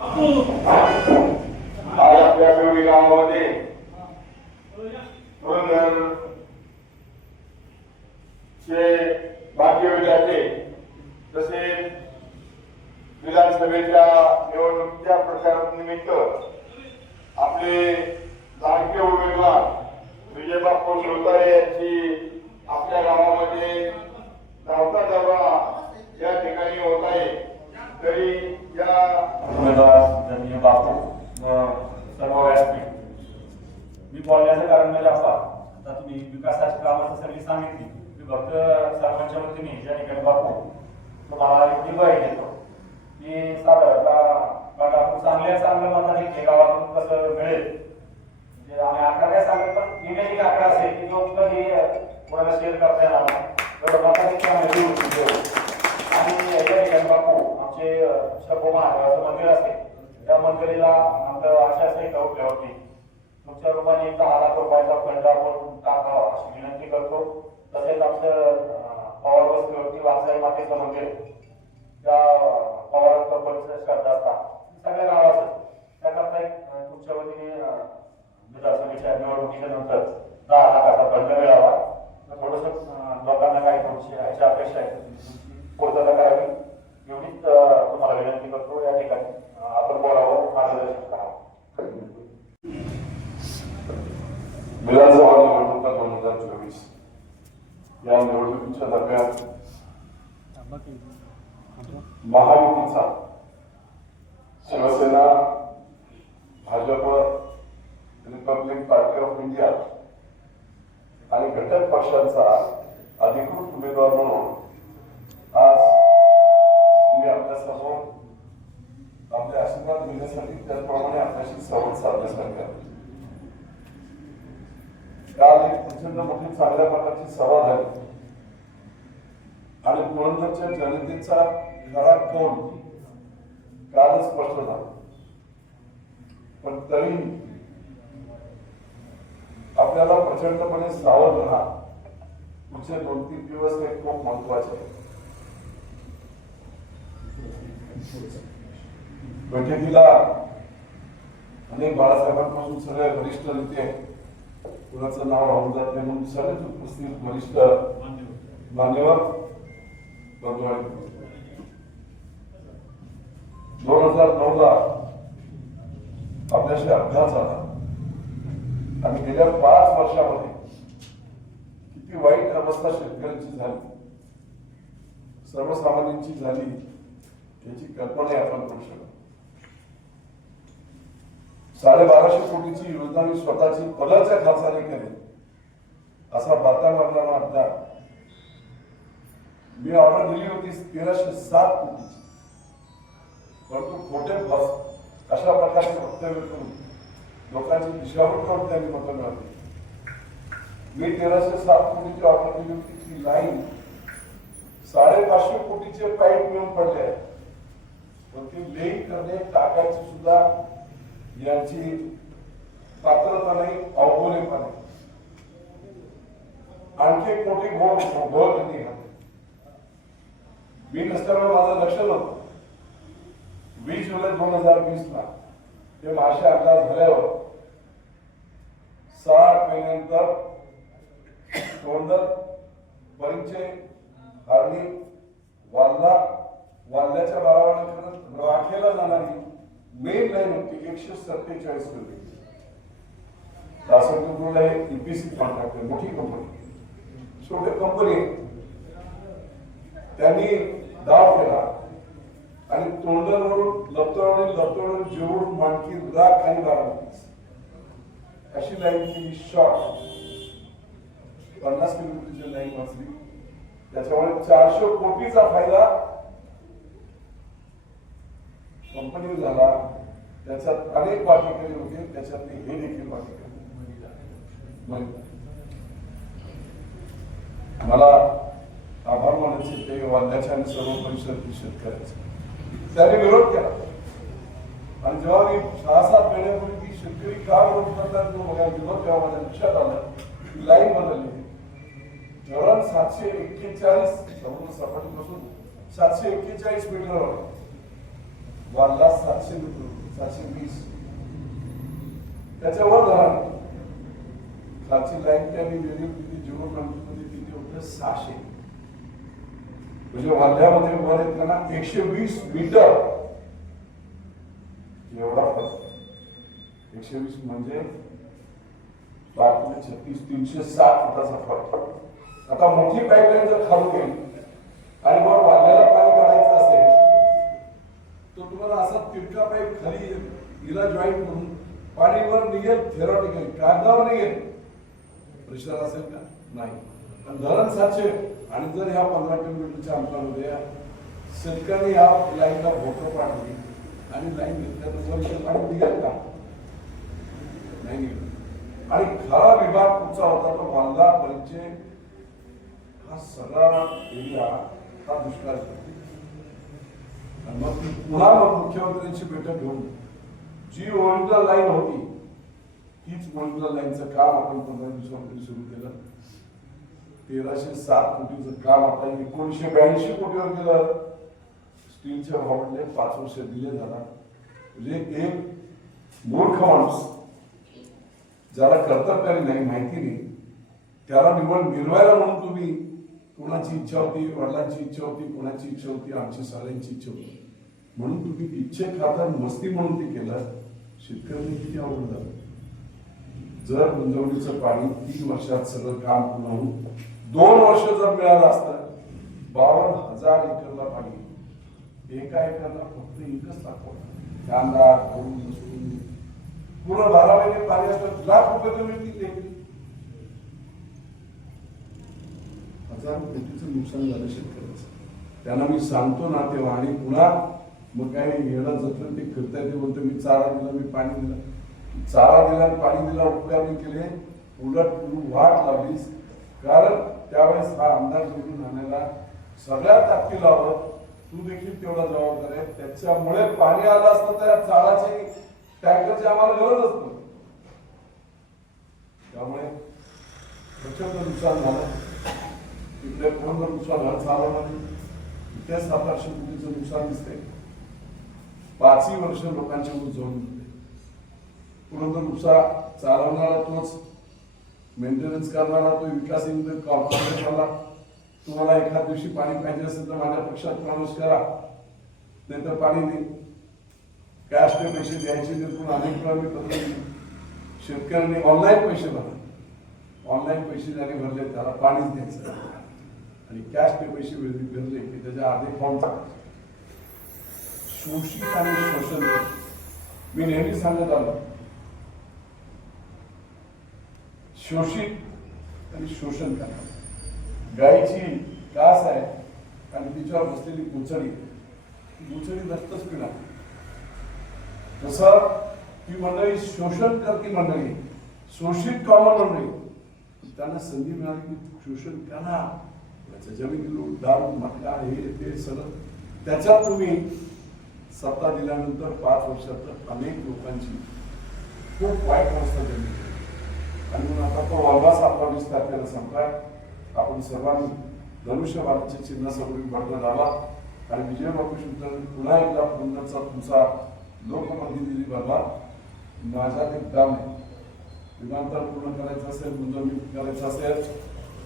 आज आपल्या पिवळी गावामध्ये पुरंदर चे भाग्य विधाते तसेच विधानसभेच्या निवडणुकीच्या प्रचारानिमित्त आपले लाडके उमेदवार विजयबापू शिवतारे यांची आपल्या गावामध्ये धावता धावा या ठिकाणी होत आहे. तरी या धन्य बापू. सर्व व्यासपीठ मी बोलण्याचं कारण म्हणजे असा आता तुम्ही विकासाची कामाची सगळी सांगितली. मी फक्त सर्वांच्या वतीने ज्या ठिकाणी बापू तुम्हाला एवढी ग्वाही देतो. की साधारणतः बघा चांगल्या चांगलं मताने हे गावातून कसं मिळेल? म्हणजे आम्ही आकडा काय सांगत पण इमेजिंग आकडा असेल की जो कधी कोणाला शेअर करता येणार नाही. तर मताने आणि या ठिकाणी बापू आमचे शंभू महादेवाचं मंदिर असेल त्या मंदिराला आमचं आशा सहित उठल्या होती तुमच्या रूपाने एक दहा लाख रुपयाचा फंड आपण टाकावा अशी विनंती करतो. तसेच आमचं अं, पवार वस्तीवरती वासाई मातेचं मंदिर त्या पवार कंपनीचं श्रद्धा श्रद्धास्थान सगळ्या गावाचं. त्याकरता एक तुमच्या वतीने अं, विधानसभेच्या निवडणुकीच्या नंतर दहा लाखाचा फंड मिळावा. थोडस लोकांना काही तुमची ह्याची अपेक्षा आहे. पूर्तता करावी एवढीच तुम्हाला विनंती करतो या ठिकाणी आपण बोलावं मार्गदर्शन करावं. विधानसभा निवडणुका दोन हजार चोवीस. या निवडणुकीच्या दरम्यान महायुतीचा Shivsena Bhajap Republic party of India आणि घटक पक्षांचा अधिकृत उमेदवार म्हणून आपल्यासमोर आपले आशीर्वाद घेण्यासाठी त्याचप्रमाणे आपल्याशी संवाद साधण्यासाठी आलो. काल एक प्रचंड मोठी चांगल्या प्रकारची सभा आहे आणि पुरंदरच्या जनतेचा खरा कोण? कालच स्पष्ट झाला. पण तरी आपल्याला प्रचंडपणे सावध राहा. पुढचे दोन तीन दिवस हे खूप महत्त्वाचे आहे बैठकीला अनेक बाळासाहेबांपासून सगळे वरिष्ठ नेते कुणाचं नाव राहून जात नाही म्हणून सगळेच उपस्थित वरिष्ठ मान्यवर बंधू दोन हजार नऊ ला आपल्याशी अपघात झाला. आणि गेल्या पाच वर्षामध्ये किती वाईट अवस्था शेतकऱ्यांची झाली. सर्वसामान्यांची झाली. याची कल्पना आपण करू शकतो साडेबाराशे कोटीची योजना मी स्वतःची पदाच्या खाचाने केली असा बाता मारणारा मी ऑर्डर दिली होती तेराशे सात कोटीची. परंतु खोटे फस अशा प्रकारचे वक्तव्य करून लोकांची दिशाभूल करून त्यांनी मतं मिळवली. मी तेराशे सात कोटीची ऑर्डर दिली होती ती लाईन साडेपाचशे कोटीचे पाईप मिळून पडले आहे ती लेई करणे टाकायची सुद्धा यांची पात्रता नाही अवघोलेपण आहे आणखी एक मोठी घोळ घोळ त्यांनी घातली मी नसताना माझं लक्ष नव्हतं. वीस जुलै दोन हजार वीस ला ते मासे अंदाज झाल्यावर साठ महिन्यानंतर तोंडर परिचय हरणी वाल्ला वाल्ल्याच्या बराबर राखेला जाणारी मेन लाईन होती एकशे सत्तेचाळीस किलोमीटर दासरपूरला एक ईपीसी कॉन्ट्रॅक्टर मोठी कंपनी छोट्या कंपनी त्यांनी दाव केला. आणि तोंडावरून आणि लपतळ जेवडून माणकी राख आणि बारा अशी लाईन केली शॉर्ट पन्नास किलोमीटरची लाईन वाचली. त्याच्यामुळे चारशे कोटीचा फायदा कंपनीला झाला त्याच्यात अनेक वाटेकरी होते त्याच्यातले हे देखील वाटेकरी मला आभार मानायचे ते वाद्याच्या आणि सर्व परिषद निषेध शेतकऱ्याचे. त्याने विरोध केला. आणि जेव्हा मी सहा सात महिन्यापूर्वी ती शेतकरी का विरोध करतात तो बघा विरोध तेव्हा माझ्या लक्षात आलं. लाईन बदलली. धरण सातशे एक्केचाळीस समुद्र सपाटीपासून सातशे एक्केचाळीस मीटरवर. वाढला सातशे मीटर सातशे वीस. त्याच्यावर धरा खालची लाईन त्यांनी वेगळी किती जीवनमध्ये किती होतं? सहाशे. म्हणजे वाध्यामध्ये वर येताना एकशे वीस मीटर. एवढा फरक. एकशे वीस म्हणजे छत्तीस तीनशे सात फुटाचा फरक. आता मोठी पाईपलाईन जर खाली गेली आणि मग वाल्याला पाणी काढायचं असेल तर तुम्हाला असा तिरका पाईप खाली हिला जॉईन करून पाणीवर निघेल थेरॉटिकल कागदावर निघेल. प्रेशर असेल का? नाही. पण धरण साचे आणि जर ह्या पंधरा किलोमीटरच्या अंतरामध्ये शेतकऱ्यांनी या लाईनला भोकं पाडली आणि लाईन घेतल्यानंतर वर्ष पाणी निघेल का? नाही निघेल. आणि खरा विभाग कुठचा होता तो मालदा परिचय हा सगळा एरिया हा दुष्काळ मग पुन्हा मग मुख्यमंत्र्यांची बैठक घेऊन जी ओरिजिनल लाईन होती तीच ओरिजिनल लाईनचं काम आपण पंधरा दिवसामध्ये सुरू केलं. तेराशे सात कोटीचं काम आता एकोणीशे ब्याऐंशी कोटीवर केलं. स्टीलच्या भावाने पाच वर्ष दिले झाला म्हणजे एक मूर्ख माणूस ज्याला कर्तव्य नाही माहिती नाही त्याला निवड मिळवायला म्हणून तुम्ही कुणाची इच्छा होती वडिलांची इच्छा होती कुणाची इच्छा होती आमची सगळ्यांची इच्छा होती. म्हणून तुम्ही इच्छे खातर मस्ती म्हणून ते केलं शेतकऱ्यांनी किती आवड झालं. जर गुंजवणीचं पाणी तीन वर्षात सगळं काम पूर्ण होऊन दोन वर्ष जर मिळालं असतं बावन्न हजार एकरला पाणी. एका एकरला फक्त एकच दाखवलं कांदा पूर्ण बारा महिने पाणी असतं लाख रुपये तर मिळतील ते हजार कोटीचं नुकसान झालं शेतकऱ्याचं. त्यांना मी सांगतो ना तेव्हा आणि पुन्हा मग काय येणं जत्र ते करता ते बोलतो मी चारा दिला मी पाणी दिलं. चारा दिला पाणी दिला उपयोग नाही केले. उलट तू वाट लावलीस कारण त्यावेळेस हा आमदार निवडून आणायला सगळ्यात ताकदीलावर तू देखील तेवढा जबाबदार आहे. त्याच्यामुळे पाणी आलं असतं त्या चाराची टँकरची आम्हाला गरज असतो. त्यामुळे प्रचंड नुकसान झालं. तिकडे पूर्ण नुकसान घर चालवणार नाही. इथे सात आठशे कोटीचं नुकसान दिसते पाचही वर्ष लोकांच्या वर जाऊन होते पुरंदर उपसा चालवणारा तोच मेंटेनन्स करणारा तो विकास कॉर्पोरेशनला तुम्हाला एखाद दिवशी पाणी पाहिजे असेल तर माझ्या पक्षात प्रवेश करा. नाही तर पाणी नाही कॅशने पैसे द्यायचे ते पण अनेक वेळा मी पत्र शेतकऱ्यांनी ऑनलाईन पैसे भरले. ऑनलाईन पैसे ज्याने भरले त्याला पाणीच द्यायचं. आणि कॅशने पैसे भरले भरले की त्याच्या अर्धे फॉर्म टाकायचे शोषित आणि शोषण. मी नेहमी सांगत आलो. शोषित आणि शोषण करणार गायीची कास आहे आणि तिच्यावर बसलेली गुचडी. गुचडी दत्तच पिणार. तसं ती मंडळी शोषण करती मंडळी शोषित कॉमन मंडळी त्यांना संधी मिळाली की शोषण करा. त्याचं जमीन लूट दारू मटका हे ते सगळं. त्याच्यात तुम्ही सत्ता दिल्यानंतर पाच वर्षात अनेक लोकांची खूप वाईट अवस्था झाली आणि म्हणून आता तो वनवास आपला विस्तार त्याला संपलाय आपण सर्वांनी धनुष्यबाणाच्या चिन्हासमोर बटन आला आणि विजय बापू शुद्ध पुन्हा एकदा पुन्हाचा तुमचा लोकप्रतिनिधी बनला माझ्यात एक काम आहे. विमानतळ पूर्ण करायचं असेल गुंतवणूक करायचं असेल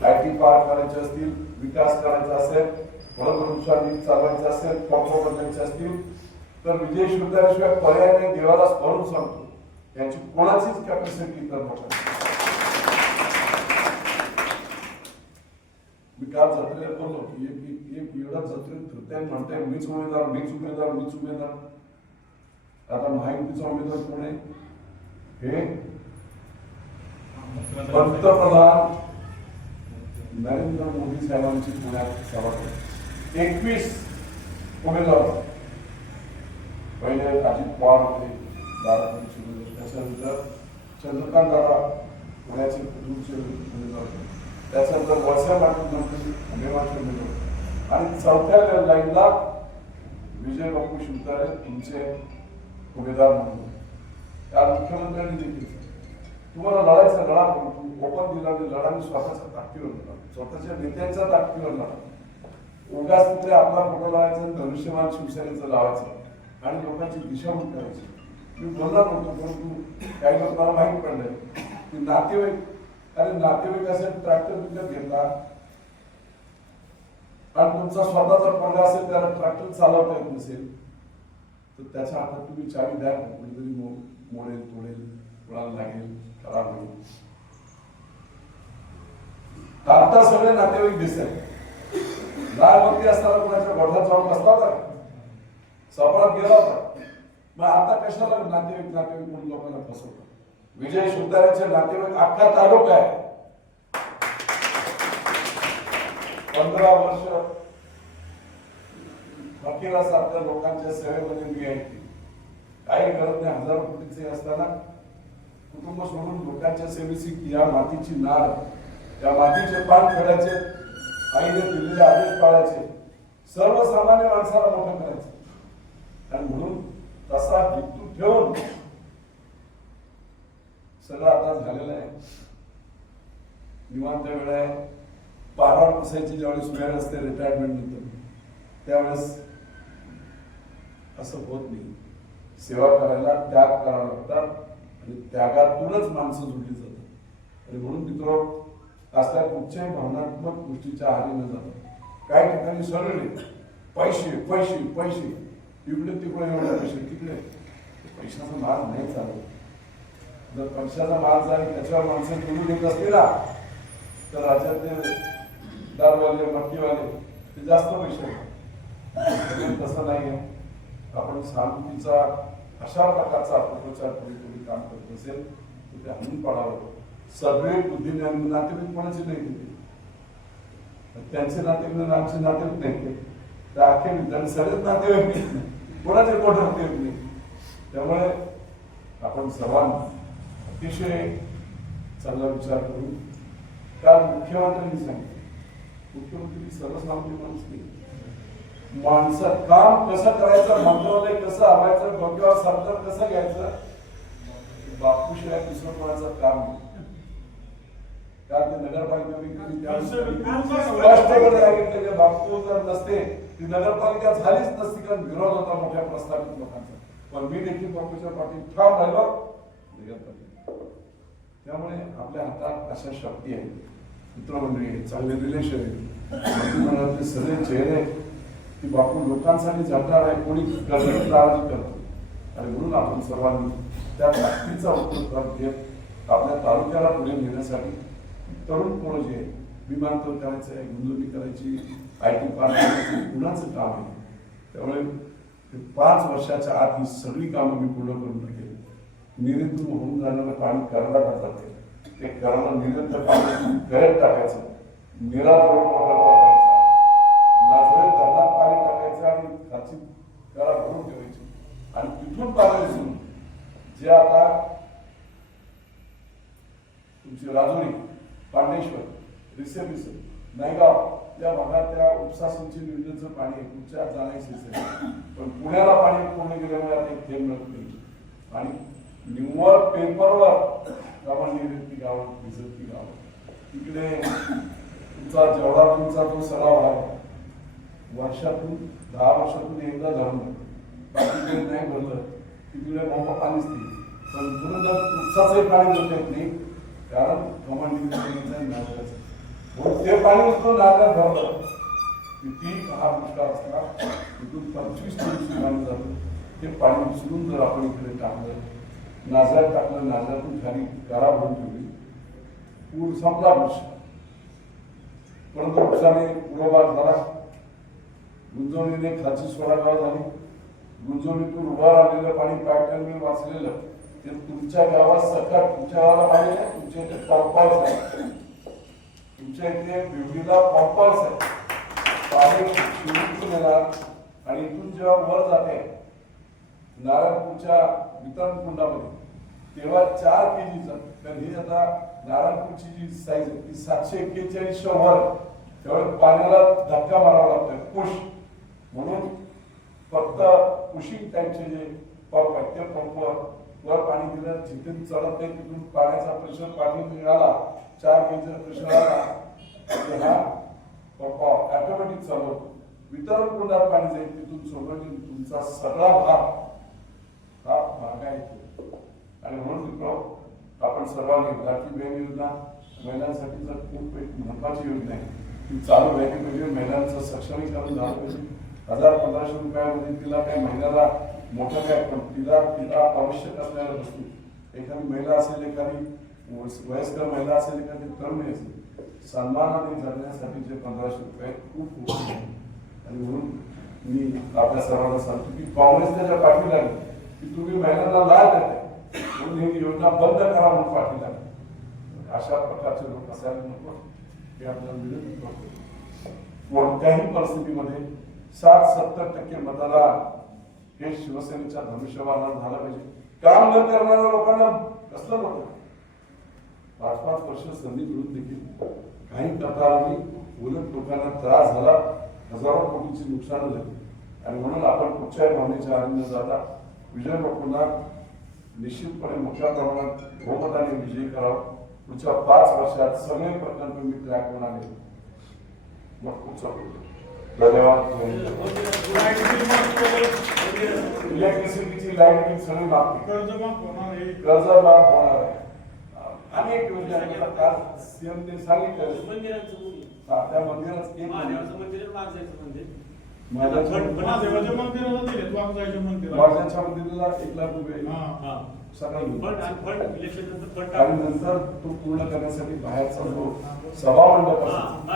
लाईटिंग पार्क करायचे असतील विकास करायचा असेल वडवृक्षांनी चालवायचं असेल पंप बदलायचे असतील तर विजय शुद्धाशिवाय पर्याय नाही देवाला स्मरून सांगतो. याची कोणाचीच कॅपॅसिटी इतर नव्हती. मी काल जत्रेला बोललो की एक एक- एक एवढा जत्रेत फिरताय म्हणताय मीच उमेदवार मीच उमेदवार मीच उमेदवार. आता महायुतीचा उमेदवार कोण आहे? हे? पंतप्रधान नरेंद्र मोदी साहेबांची पुण्यात सभा झाली. एकवीस उमेदवार पहिले अजित पवार होते बारामतीचे त्याच्यानंतर चंद्रकांत दादा पुण्याचे पुतूरचे उमेदवार होते. त्याच्यानंतर वळसा पाटील मंत्री मेवाचे उमेदवार आणि चौथ्या लाईनला विजय बापू शिवतारे तुमचे उमेदवार म्हणून त्या मुख्यमंत्र्यांनी देखील तुम्हाला लढायचा लढा ओपन दिला लढा मी स्वतःचा ताकदीवर होता स्वतःच्या नेत्यांच्या ताकदीवर उगाच तिथे आपला फोटो लावायचा धनुष्यमान शिवसेनेचं लावायचं. आणि लोकांची दिशाभूल करायची. मी बोलणार होतो परंतु काही लोकांना माहीत पडलं की नातेवाईक अरे नातेवाईक असेल ट्रॅक्टर विकत घेतला आणि तुमचा स्वतःचा पडला असेल त्याला ट्रॅक्टर चालवता येत नसेल तर त्याच्या हातात तुम्ही चावी द्या. कुठेतरी मो मोडेल तोडेल कुणाला लागेल खराब होईल. आता सगळे नातेवाईक दिसतात लाल बत्ती असताना कुणाच्या गोठ्यात जाऊन बसला होता? का? सापळात गेला होता. मग आता कशाला नातेवाईक नातेवाईक म्हणून लोकांना फसवतात विजय सुताराचे नातेवाईक अख्खा तालुका आहे. पंधरा वर्ष वकिलासारख्या लोकांच्या सेवेमध्ये मी ऐकली काही गरज नाही. हजारो कोटीचे असताना कुटुंब सोडून लोकांच्या सेवेची या मातीची नाळ या मातीचे पान खेळायचे आईने दिलेले आदेश पाळायचे सर्वसामान्य माणसाला मोठं करायचं. आणि म्हणून तसा हेतू ठेवून सगळं आता झालेलं आहे. निवांत वेळ आहे. पारावर बसायची ज्यावेळेस वेळ असते रिटायरमेंट नंतर त्यावेळेस असं होत नाही. सेवा करायला त्याग करावा लागतात आणि त्यागातूनच माणसं जुडली जातात. आणि म्हणून मित्र असल्या कुठच्याही भावनात्मक गोष्टीच्या आहारी न जातात. काही ठिकाणी सरळ पैसे पैसे पैसे. इकडे तिकडे एवढे पैसे तिकडे. पैशाचा माल नाही चालत. जर पैशाचा माल जाईल त्याच्यावर माणसं निवडून येत असतील ना तर राज्यातले दारवाले मटकीवाले ते जास्त पैसे तसं नाही आहे. आपण सहानुभूतीचा अशा प्रकारचा अपप्रचार करून कुठे काम करत असेल तर ते हाणून पाडावं. सगळे बुद्धीने नातेवाईक म्हणजे कोणाचे नाही त्यांचे नातेवाईक म्हणजे आमचे नातेवाईक नाही ते. तर अखेर विद्यार्थी सगळेच नातेवाईक कोणाचे कोण नातेवाईक नाही? त्यामुळे आपण सर्वांना अतिशय चांगला विचार करून काल मुख्यमंत्र्यांनी सांगितलं. मुख्यमंत्री सर्वसामान्य माणूस नाही. माणसं काम कसं करायचं मंत्रालय कसं हवायचं डोक्यावर सरकार कसं घ्यायचं? बापूशिवाय दुसरं कोणाचं काम नाही. कारण ते नगरपालिका जर नसते ती नगरपालिका झालीच नसती कारण विरोध होता मोठ्या प्रस्थापित लोकांचा. पण मी देखील बापूच्या पाठी ठाम राहिलो. त्यामुळे आपल्या हातात अशा शक्ती आहे मित्रमंडळी चांगले रिलेशन आहे सगळे चेहरे की बापू लोकांसाठी झटणार आहे कोणी कर्ज काळजी करतो. आणि म्हणून आपण सर्वांनी त्या ताकदीचा उपयोग घेत आपल्या तालुक्याला पुढे नेण्यासाठी तरुण पोरं जे विमानतळ करायचं आहे गुंतवणूक करायची आय टी पार्क करायची कुणाचं काम आहे? त्यामुळे पाच वर्षाच्या आत ही सगळी कामं मी पूर्ण करून टाकेल. निरंतर होऊन जाणारं पाणी करायला टाकतात ते. करायला निरंतर पाणी गळ्यात टाकायचं. निरा रोड धरणात पाणी टाकायचं आणि त्याची करा भरून ठेवायची. आणि तिथून पाणी जे आता तुमची राजुरी पांडेश्वर रिसेबिस नायगाव या भागात त्या उपसा सिंचन योजनेचं पाणी पुढच्या जाण्याची पण पुण्याला पाणी पूर्ण गेल्यामुळे आता एक थेंब मिळत नाही आणि निव्वळ पेपरवर गावांनी ती गावं भिजत ती गावं तिकडे तुमचा जेवढा तुमचा तो सराव आहे वर्षातून दहा वर्षातून एकदा धरण बाकी नाही भरलं तिकडे मोठं पाणीच नाही पण म्हणून उत्साहाचंही उपसाचंही पाणी देता येत नाही. कारण ते पाणी असतो नागरात भरलं. किती हा दुष्काळ असला तिथून पंचवीस दिवस पाणी झालं ते पाणी उचलून जर आपण इकडे टाकलं नाजरात टाकलं नाजारातून खाली गारा भरून ठेवली पूर संपला वर्ष परंतु वृक्षाने पुरोभार झाला. गुंजवणीने खालची सोळा गाव झाली. गुंजवणीतून उभा राहिलेलं पाणी पाईपलाईन वाचलेलं. ते तुमच्या गावात सकाळ तुमच्या गावाला आहे तुमच्या इथे पंपाऊस आहे. तुमच्या इथे बिवडीला पंपाऊस आहे. पाणी शिवून येणार आणि इथून जेव्हा वर जाते नारायणपूरच्या वितरण कुंडामध्ये तेव्हा चार केजीचं तर ही आता नारायणपूरची जी साईज आहे ती सातशे एक्केचाळीस वर त्यावेळेस पाण्याला धक्का मारावा लागतोय. पुश. म्हणून फक्त पुशिंग टाईपचे जे पंप आहेत ते पंप वर पाणी दिलं जिथे चढत नाही तिथून पाण्याचा प्रेशर पाणी मिळाला चार केजीचा प्रेशर आला. म्हणजे हा पंप ऑटोमॅटिक चालवतो वितरण कुंडात पाणी जाईल तिथून सोडवून तुमचा सगळा भाग हा भाग आहे आणि म्हणून मित्र आपण सर्वांनी लाडकी बँक योजना महिलांसाठी जर खूप एक महत्वाची योजना आहे ती चालू राहिली पाहिजे म्हणजे महिलांचं सक्षमीकरण झालं पाहिजे. हजार पंधराशे रुपयामध्ये तिला काही महिन्याला मोठं काय पण, तिला तिला आवश्यक असलेल्या वस्तू. एखादी महिला असेल, एखादी वयस- वयस्कर महिला असेल, एखादी तरुणी असेल, सन्मानाने जगण्यासाठी जे पंधराशे रुपये खूप आहे. आणि म्हणून मी आपल्या सर्वांना सांगतो की काँग्रेस त्याच्या पाठीला आहे. की तुम्ही महिलांना लाल देताय. म्हणून ही योजना बंद करा म्हणून पाठीला आहे. अशा प्रकारचे लोक असायला नको. हे आपल्याला विनंती करतो. कोणत्याही परिस्थितीमध्ये साठ सत्तर टक्के मतदान हे शिवसेनेच्या धनुष्यबाणात झालं पाहिजे. काम न करणाऱ्या लोकांना कसलं नको पाच पाच वर्ष संधी मिळून देखील काही प्रकारांनी उलट लोकांना त्रास झाला हजारो कोटीची नुकसान झाली. आणि म्हणून आपण कुठच्याही भावनेच्या आनंद जाता विजय बापूंना निश्चितपणे मोठ्या प्रमाणात बहुमताने विजयी करावा. पुढच्या पाच वर्षात सगळे प्रकल्प मी ट्रॅक होणार मग पुढचा धन्यवाद. इलेक्ट्रिसिटीची लाइट बिल सगळी मागणी कर्जमाफ होणार आहे. कर्ज माफ होणार आहे. अनेक योजना आहेत. आता काल सीएम ने सांगितलं. त्या मंदिरात एक महादेवाच्या मंदिराला एक लाख रुपये. हा. हा. आणि नंतर तो पूर्ण करण्यासाठी बाहेरचा जो सभामंडप हा असतो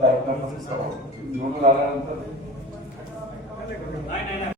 त्या सभा. निवडून आल्यानंतर नाही नाही.